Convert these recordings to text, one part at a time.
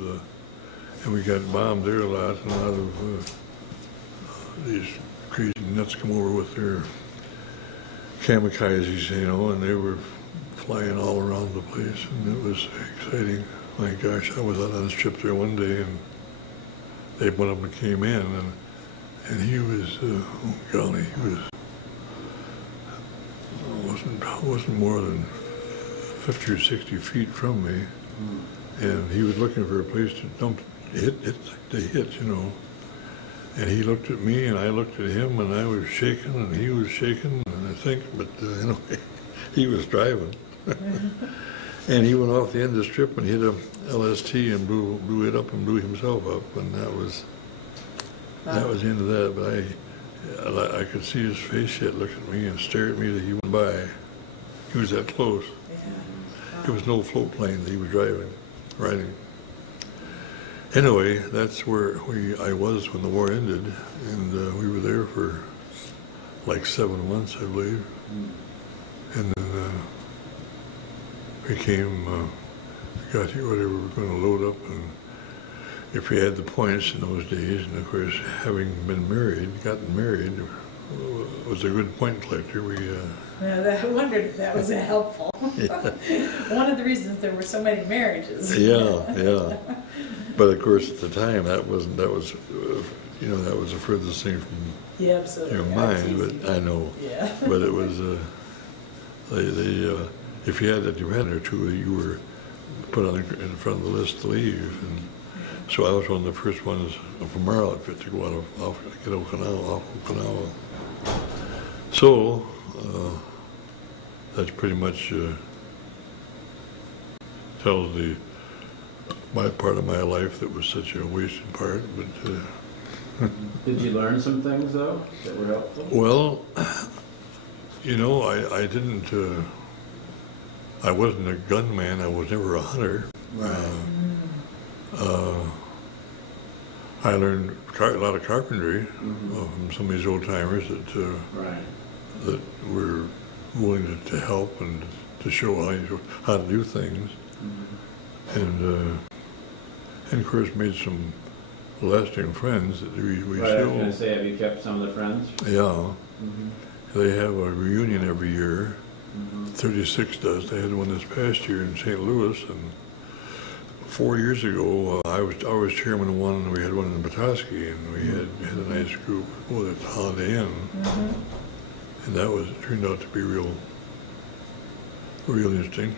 and we got bombed there a lot, and a lot of these crazy nuts come over with their kamikazes, you know, and they were flying all around the place, and it was exciting. My gosh, I was out on a trip there one day, and one of them came in, and he was, oh golly, he wasn't more than 50 or 60 feet from me, and he was looking for a place to hit, you know. And he looked at me, and I looked at him, and I was shaking, and he was shaking, and I think, but anyway, he was driving. And he went off the end of the strip and hit a LST and blew it up and blew himself up, and that was the end of that. But I could see his face yet look at me and stare at me that he went by. He was that close. There was no float plane that he was riding. Anyway, that's where I was when the war ended, and we were there for like 7 months, I believe. And then we got here whatever we were going to load up, and if we had the points in those days, and of course, having gotten married, was a good point collector. I wondered if that was helpful. Yeah. One of the reasons there were so many marriages. Yeah. But of course, at the time, that was the furthest thing from your mind. But I know. Yeah. But it was if you had a dependent or two, you were put in front of the list to leave. And so I was one of the first ones from our outfit to go off Okinawa. So that's pretty much tells my part of my life that was such a wasted part. But did you learn some things though that were helpful? Well, you know, I didn't. I wasn't a gunman. I was never a hunter. Right. I learned a lot of carpentry from some of these old timers that were willing to help and to show how to do things, and of course made some lasting friends that we still. I was going to say, have you kept some of the friends? Yeah. They have a reunion every year. 36 does. They had one this past year in St. Louis, and 4 years ago I was chairman of one, and we had one in Petoskey, and we had a nice group at the Holiday Inn, and that turned out to be real interesting.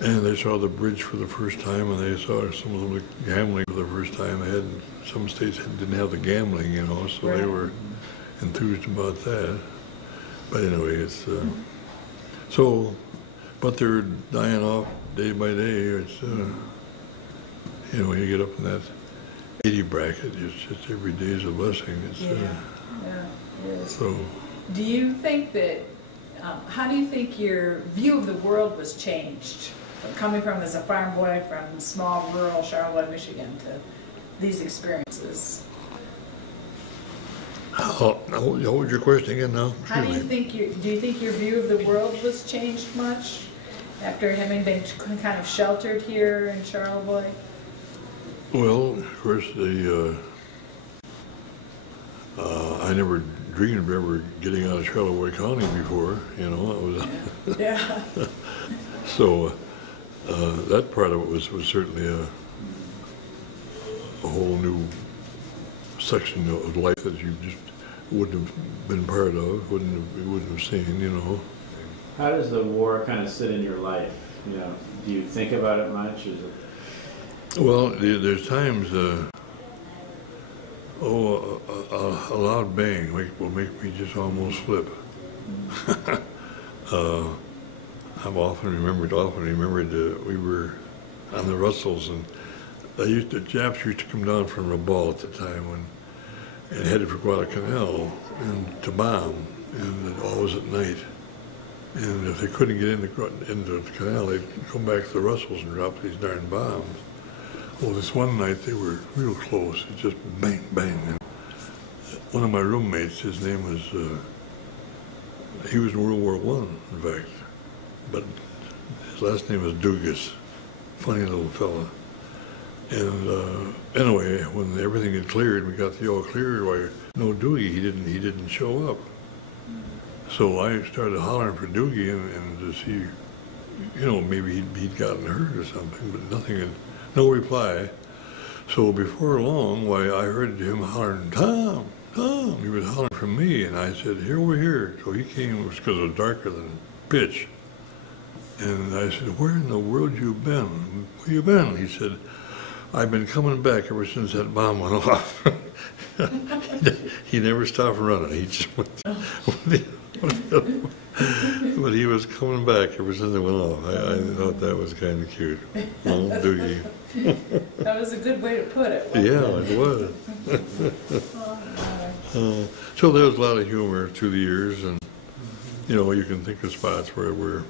And they saw the bridge for the first time, and they saw some of them gambling for the first time. Some states didn't have the gambling, you know, so they were enthused about that. But anyway, it's but they're dying off day by day. It's you know, when you get up in that 80 bracket, it's just every day is a blessing. It's it is. So. Do you think that? How do you think your view of the world was changed from coming from as a farm boy from small rural Charlevoix, Michigan, to these experiences? Hold your question again now. How do you think do you think your view of the world was changed much after having been kind of sheltered here in Charlevoix? Well, of course, I never dreamed of ever getting out of Charlevoix County before, you know. It was so that part of it was certainly a whole new section of life that you just wouldn't have been part of, wouldn't have seen, you know. How does the war kind of sit in your life? You know, do you think about it much? Well, there's times, a loud bang will make me just almost flip. I've often remembered we were on the Russells, and the Japs used to come down from Rabaul at the time and headed for Guadalcanal and to bomb, and always at night. And if they couldn't get into the canal, they'd come back to the Russells and drop these darn bombs. Well, this one night they were real close. It just bang, bang. And one of my roommates, his name was, he was in World War I, in fact, but his last name was Dugas. Funny little fella. And anyway, when everything had cleared, we got the all clear. Why, no Doogie, he didn't show up. So I started hollering for Doogie and to see, you know, maybe he'd gotten hurt or something, but nothing, no reply. So before long, why, I heard him hollering, Tom, Tom. He was hollering for me, and I said, here, over here. So he came, it was because it was darker than pitch. And I said, where in the world you been? Where you been? He said, I've been coming back ever since that bomb went off. He never stopped running. He just went. But he was coming back ever since it went off. I thought that was kind of cute. Little Doogie. That was a good way to put it. Yeah, it was. So there was a lot of humor through the years, and you know, you can think of spots where we're,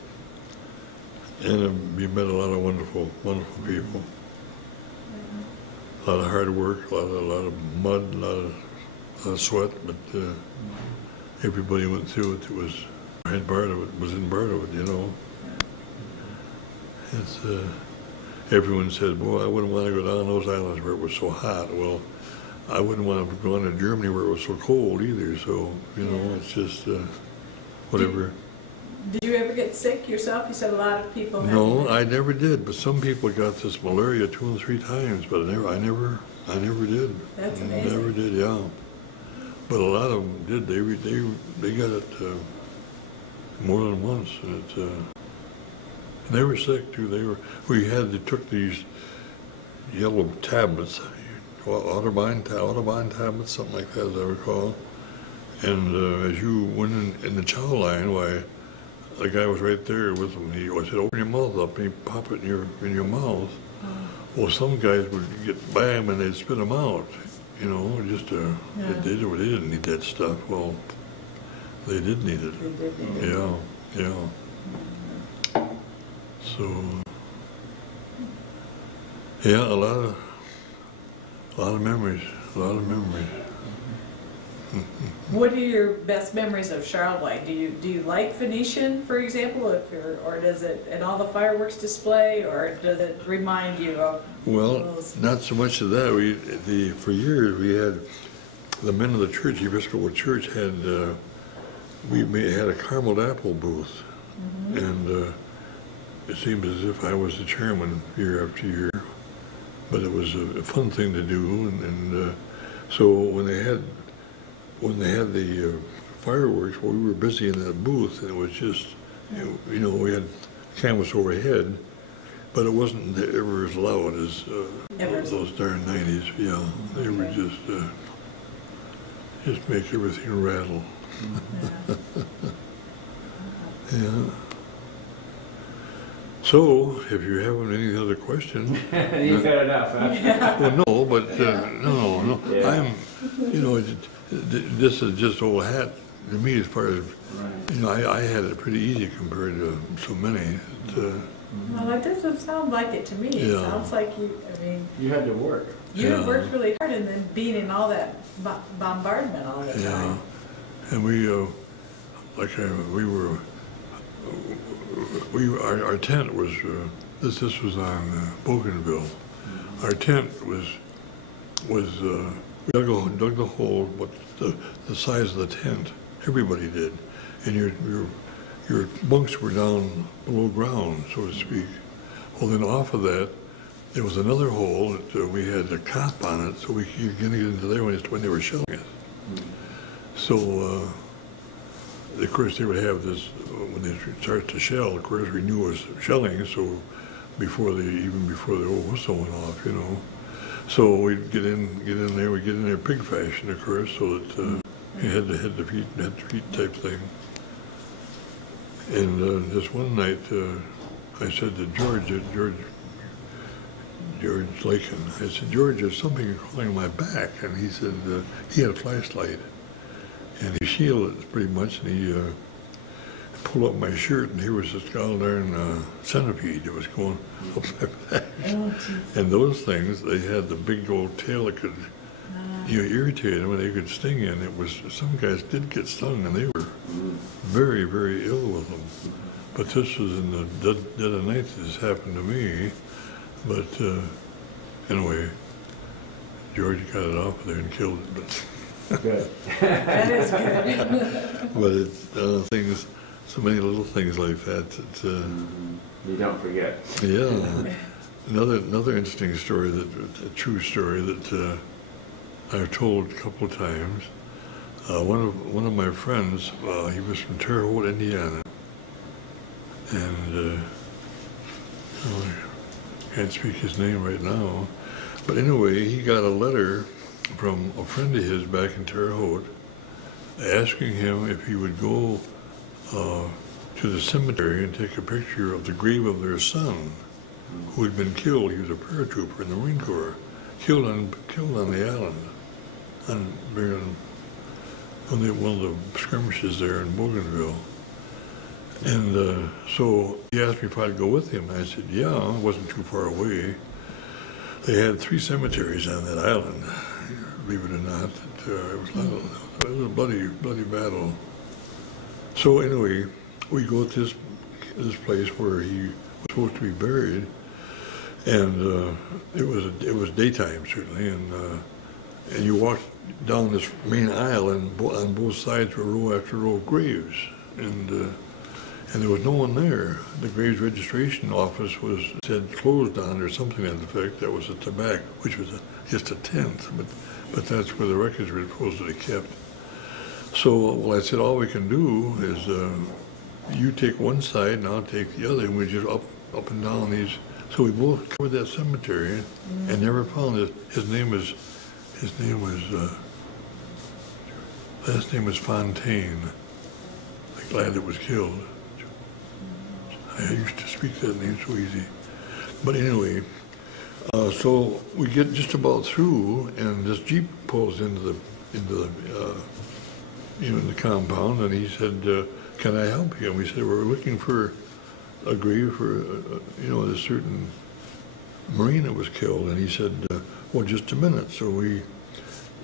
and you met a lot of wonderful, wonderful people. A lot of hard work, a lot of mud, a lot of sweat, but everybody went through it. It was in part of it, you know. It's everyone said, "Boy, I wouldn't want to go down those islands where it was so hot." Well, I wouldn't want to go to Germany where it was so cold either. So you know, it's just whatever. Did you ever get sick yourself? You said a lot of people had. No, I never did. But some people got this malaria 2 and 3 times, but I never did. That's amazing. Never did, yeah. But a lot of them did. They got it more than once, and they were sick too. They took these yellow tablets, Autobahn tablets, something like that, as I recall. And as you went in the chow line, why, the guy was right there with him. I said, open your mouth up, and he'd pop it in your mouth. Well, some guys would get bam and they'd spit them out, you know, just they didn't need that stuff. Well, they did need it. They did need it. Yeah. So, yeah, a lot of memories, What are your best memories of Charlevoix? Do you like Venetian, for example, or does it, and all the fireworks display, or does it remind you of? Well, those? not so much of that. For years we had the men of the church, Episcopal Church, had a caramel apple booth, and it seemed as if I was the chairman year after year, but it was a fun thing to do, and so when they had the fireworks, well, we were busy in that booth, and it was just, you know, we had canvas overhead, but it wasn't ever as loud as those darn 90s. Yeah, they were just make everything rattle. Yeah. So, if you have any other questions, you got enough, huh? Yeah. well, no, but no. Yeah. I'm, you know, this is just old hat to me as far as, you know, I had it pretty easy compared to so many. Well, it doesn't sound like it to me. It sounds like You had to work. you had worked really hard, and then being in all that bombardment all the time. And our tent was, this was on Bougainville. Our tent was we dug the hole, but the size of the tent, everybody did. And your bunks were down below ground, so to speak. Well, then off of that, there was another hole that we had a cop on it, so we could get into there when they were shelling it. So, of course, they would have this, when they start to shell, of course, we knew it was shelling, so even before the old whistle went off, you know. So we'd get in there pig fashion, of course, so that you had the feet type thing. And just one night, I said to George Lakin, I said, George, there's something crawling on my back. And he said, he had a flashlight. And he shielded it pretty much, and he pulled up my shirt, and here was this darn centipede that was going up my back. And those things, they had the big old tail that could irritate them, and they could sting you. And some guys did get stung, and they were very, very ill with them. But this was in the dead of night that this happened to me. But anyway, George got it off there and killed it, but Good. That is good. but it's things, so many little things like that. That You don't forget. yeah. Another interesting story, a true story that I've told a couple of times. One of my friends, he was from Terre Haute, Indiana, and I can't speak his name right now, but anyway, he got a letter from a friend of his back in Terre Haute asking him if he would go to the cemetery and take a picture of the grave of their son, who had been killed. He was a paratrooper in the Marine Corps, killed on the island, on one of the skirmishes there in Bougainville. And so he asked me if I'd go with him. I said, yeah, it wasn't too far away. They had 3 cemeteries on that island, believe it or not. It was a bloody battle. So anyway, we go to this place where he was supposed to be buried, and it was daytime certainly, and you walked down this main aisle, and on both sides were row after row of graves, and there was no one there. The graves registration office said closed on or something to that effect. That was at the back, which was just a tent, but that's where the records were supposedly kept. So, well, I said, all we can do is you take one side and I'll take the other, and we just up and down these. So we both covered that cemetery and never found it. His name was last name was Fontaine, the lad that was killed. I used to speak that name so easy. But anyway, so we get just about through, and this Jeep pulls into the in the compound, and he said, can I help you? And we said, we're looking for a grave for, this certain Marine that was killed. And he said, well, just a minute. So we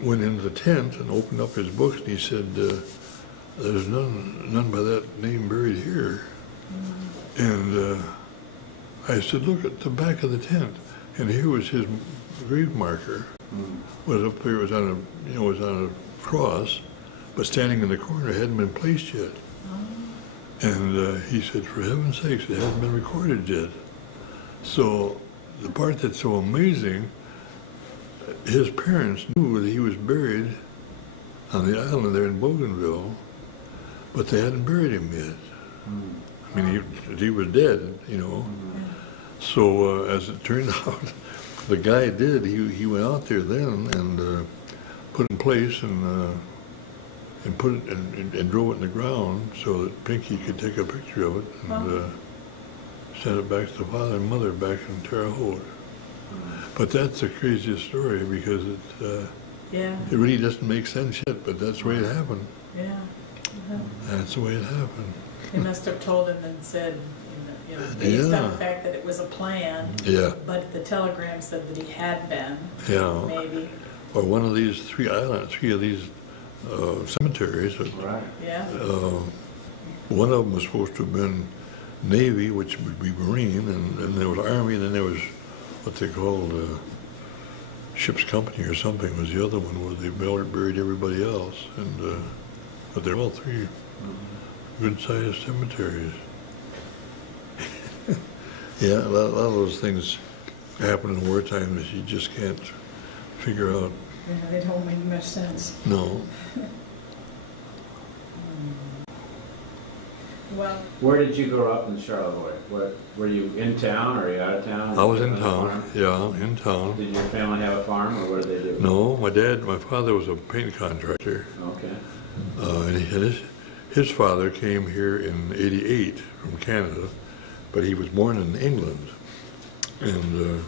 went into the tent and opened up his books, and he said, there's none by that name buried here. And I said, look at the back of the tent. And here was his grave marker. Was up there, was on a cross, but standing in the corner, hadn't been placed yet. And he said, for heaven's sakes, it hasn't been recorded yet. So the part that's so amazing, his parents knew that he was buried on the island there in Bougainville, but they hadn't buried him yet. I mean, he was dead, So as it turned out, the guy did. He went out there then and put in place and put it and drove it in the ground so that Pinky could take a picture of it and send it back to the father and mother back in Terre Haute. But that's the craziest story because it really doesn't make sense yet, but that's the way it happened. Yeah. That's the way it happened. They must have told him and said, based on the fact that it was a plan, but the telegram said that he had been, maybe. Or one of these 3 islands, 3 of these cemeteries. Right. Yeah. One of them was supposed to have been Navy, which would be Marine, and then there was Army, and then there was what they called Ship's Company or something was the other one where they buried everybody else. And but they're all 3 good-sized cemeteries. Yeah, a lot of those things happen in wartime that you just can't figure out. Yeah, they don't make much sense. No. Well, Where did you grow up in Charlevoix? Were you in town or are you out of town? I was in town, in town. Did your family have a farm or what did they do? No, my father was a paint contractor. Okay. And his father came here in '88 from Canada, but he was born in England. And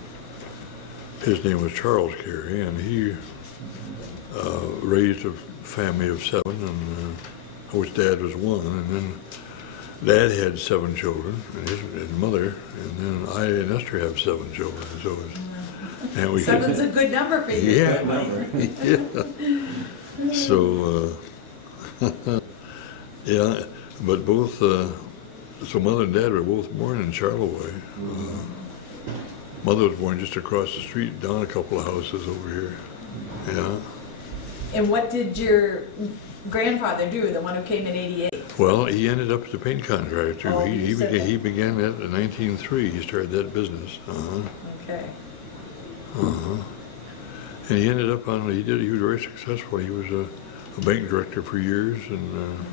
his name was Charles Carey, and he raised a family of 7, and of which Dad was 1, and then Dad had 7 children, and his mother, and then I and Esther have 7 children. So and we 7's a good number for you. Yeah. So but both so Mother and Dad were both born in Charlevoix. Mother was born just across the street, down a couple of houses over here. Yeah. And what did your grandfather do, the one who came in '88? Well, he ended up as a paint contractor. Oh, he you said began, that. he began that in 1903. He started that business. Okay. And he ended up on, he was very successful. He was a bank director for years, and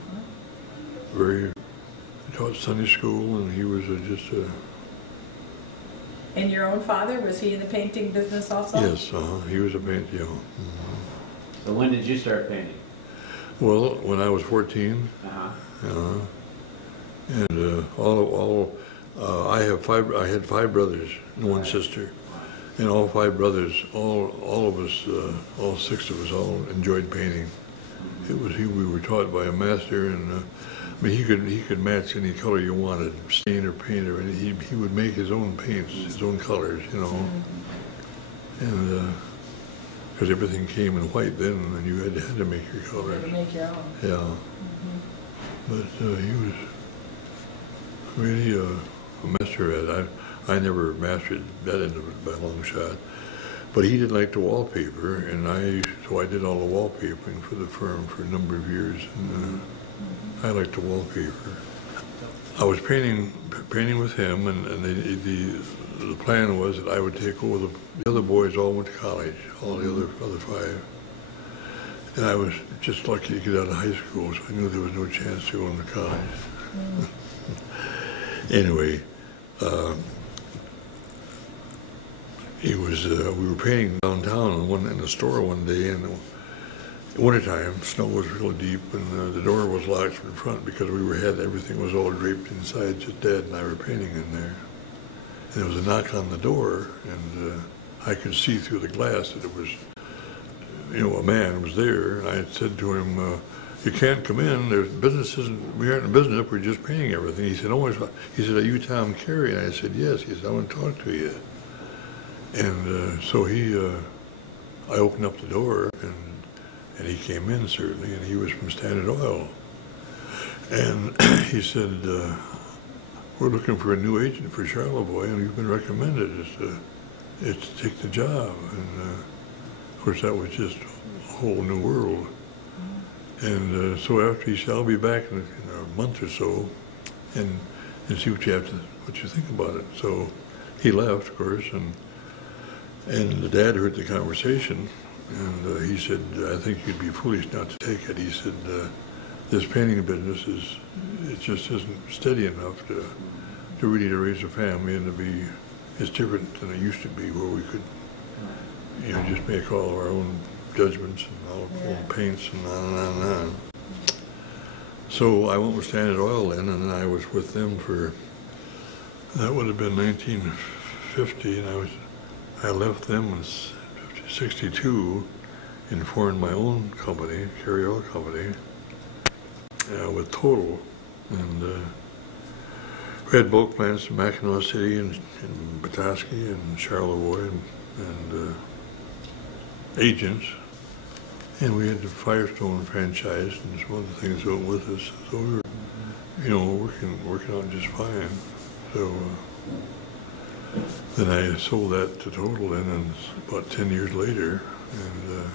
he taught Sunday school, and he was just a... And your own father, was he in the painting business also? Yes, he was a painter. So when did you start painting? Well, when I was 14, and I had 5 brothers and 1 sister, and all 5 brothers, all of us, all 6 of us, all enjoyed painting. We were taught by a master, and I mean, he could match any color you wanted, stain or paint, or he would make his own paints, his own colors, you know, and because everything came in white then, and you had to make your colors. You had to make your own. Yeah. But he was really a master at it. I never mastered that end of it by a long shot. But he didn't like the wallpaper, and so I did all the wallpapering for the firm for a number of years. And I liked the wallpaper. I was painting with him, and the plan was that I would take over the other boys. All went to college, all the other 5. And I was just lucky to get out of high school, so I knew there was no chance to go into college. Anyway, we were painting downtown in the store one day, and wintertime, snow was real deep, and the door was locked from the front because everything was all draped inside. Just Dad and I were painting in there. And there was a knock on the door, and I could see through the glass that it was, a man was there. And I had said to him, "You can't come in. We aren't in business. We're just painting everything." He said, he said, "Are you Tom Carey?" And I said, "Yes." He said, "I want to talk to you." And so I opened up the door, and he came in, certainly, and he was from Standard Oil. And he said, "We're looking for a new agent for Charlevoix, and you've been recommended to take the job." And of course, that was just a whole new world. And so after he said, "I'll be back in a month or so, and see what you think about it." So he left, of course, and the Dad heard the conversation, and he said, "I think you'd be foolish not to take it." He said, "This painting business it just isn't steady enough to really raise a family, and it's different than it used to be, where we could, just make all of our own judgments and all of our own paints and on and on and on." So I went with Standard Oil then, and I was with them that would have been 1950, and I left them in 62 and formed my own company, Carey Oil Company, with Total. And we had bulk plants in Mackinac City and Petoskey and Charlevoix and agents. And we had the Firestone franchise and some other things that went with us. So we were, working out just fine. So then I sold that to Total, and about 10 years later, and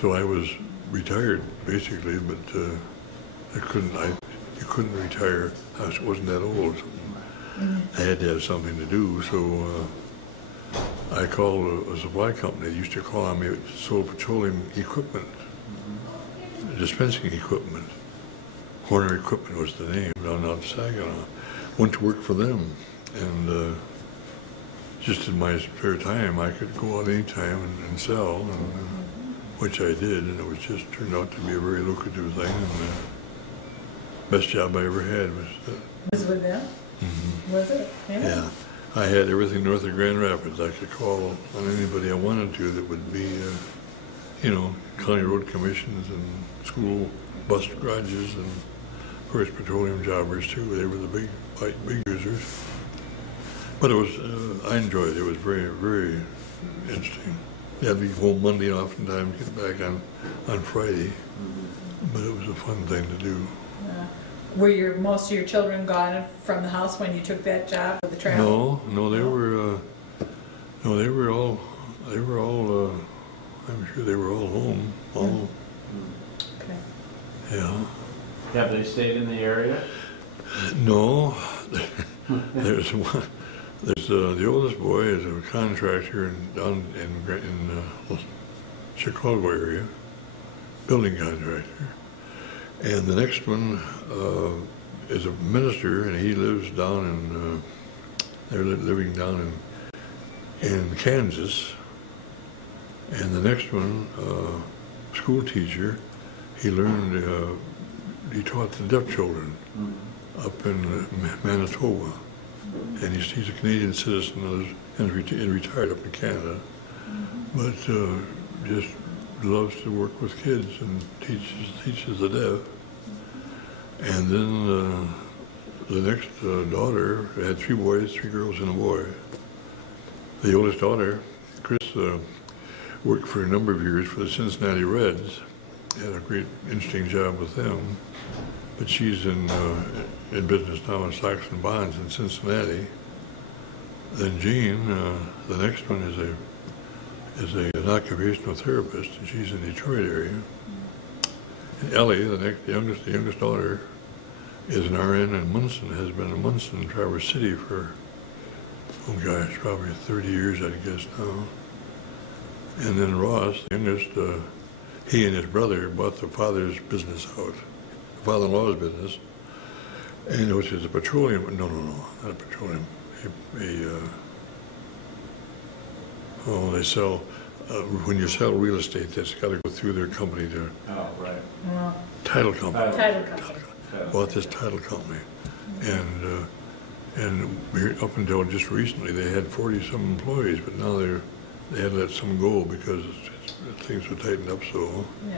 so I was retired basically, but you couldn't retire. I wasn't that old. I had to have something to do, so I called a supply company. They used to call on me. It sold petroleum equipment, dispensing equipment. Horner Equipment was the name, down out of Saginaw. Went to work for them, and just in my spare time, I could go out any time and sell, which I did, and it was just turned out to be a very lucrative thing, and the best job I ever had was that. Was it with them? Was it? Yeah. I had everything north of Grand Rapids. I could call on anybody I wanted to that would be, county road commissions and school bus garages, and of course petroleum jobbers too. They were the big users. But it was, I enjoyed it. It was very, very interesting. You had to leave home Monday and oftentimes get back on Friday. But it was a fun thing to do. Yeah. Were most of your children gone from the house when you took that job with the travel? No, they were all, I'm sure they were all home, all, Okay. yeah. Have they stayed in the area? No, there's one, the oldest boy is a contractor down in Chicago area, building contractor. And the next one is a minister, and he lives down in, they're living down in Kansas. And the next one, school teacher, he learned, he taught the deaf children up in Manitoba. And he's a Canadian citizen and retired up in Canada. But just loves to work with kids and teaches the deaf. And then the next daughter had 3 boys, 3 girls, and a boy. The oldest daughter, Chris, worked for a number of years for the Cincinnati Reds. Had a great, interesting job with them. But she's in business now in stocks and bonds in Cincinnati. Then Jean, the next one is an occupational therapist, and she's in the Detroit area. And Ellie, the youngest daughter, is an RN in Munson, has been in Munson, Traverse City for, oh gosh, probably 30 years, I guess now. And then Ross, the youngest, he and his brother bought the father's business out, the father-in-law's business, and which is a petroleum, no, not a petroleum, they sell, when you sell real estate, that's got to go through their company to, Oh, right. Well, title company. title company. Bought this title company. And up until just recently, they had 40-some employees, but now they had to let some go because things were tightened up so. Yeah.